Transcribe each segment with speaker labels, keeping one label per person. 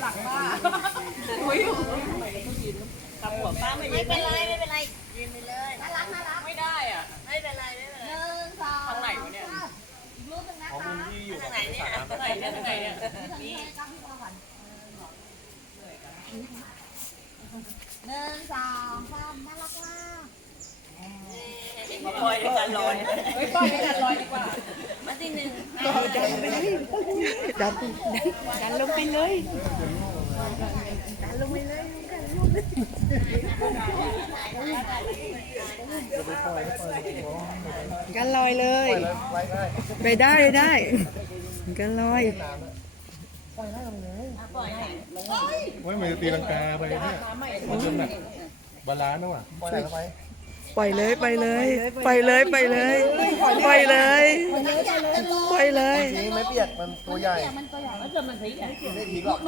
Speaker 1: ลังป้าโอ้ยกับหัวป้าไม่เป็นไรไม่เป็นไรยืนไปเลยน่ารักไม่ได้อ่ะไม่เป็นไรไม่เป็นไรทางไหนวะเนี่ยอีกรูปนึงนะคะทางไหนเนี่ยทางไหนเนี่ยทางไหนเนี่ยนี่1 2 3น่ารักมากมาปล่อยในการลอยไม่ปล่อยในการลอยดีกว่ามาที่1ดันลงไปเลยดันลงไปเลยกันลอยเลยไปได้กันลอย
Speaker 2: ไม่เหมือนตีลังกาไปเนี่ยมันจนแบบบาลานซ์นะว่ะ
Speaker 3: ปล่อยเลยจริงไม่เปียกมันตัวใหญ่ไม่ผีหรอก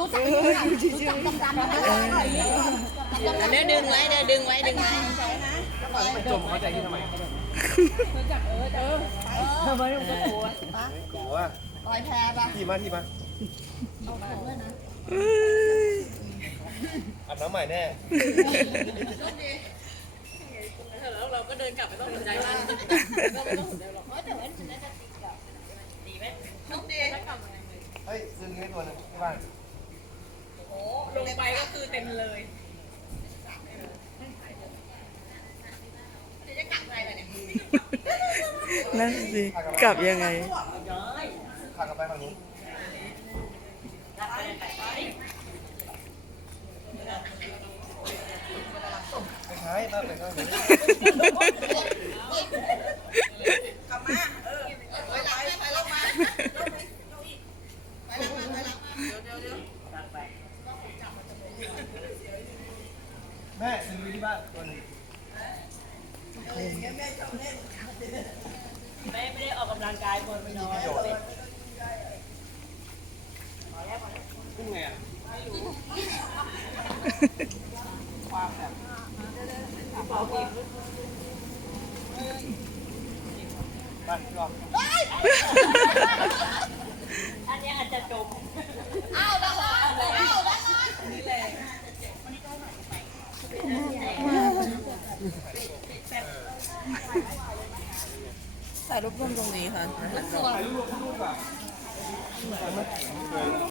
Speaker 1: ดึงไว้
Speaker 2: จมเข้าใจที่ทำไม
Speaker 1: ทำไมมันกลัว
Speaker 3: กลัวลอยแพป่ะทีมาอาบน้ำใหม่แน่
Speaker 1: แล้วเราก็เดินกลับไปต้องสนใจมันก็ไม่ต้องสนใจหรอกแต่ว่าน่าจะดีไหมดี
Speaker 3: เฮ้ยซื้อนี้ตัวนึงที่บ้าน
Speaker 1: โอ้ลงไปก็คือเต็มเลยจะกลับอะไรเนี่ย
Speaker 3: นั่นสิกลับยังไงขับกลับไปฝั่งนู้นไม่ใช่บ้านไปข้างนู้นกลับมาไปรับมาแม่ซื้อที่บ้านตัวนึง
Speaker 1: แม่ไม่ได้ออกกำลังกายบนไปนอน
Speaker 2: พุ่งไงอ่ะ
Speaker 3: บ้านก็
Speaker 1: อันนี้อาจจะจม
Speaker 3: ถ่ายรูปร่วมตรงนี้ค่ะ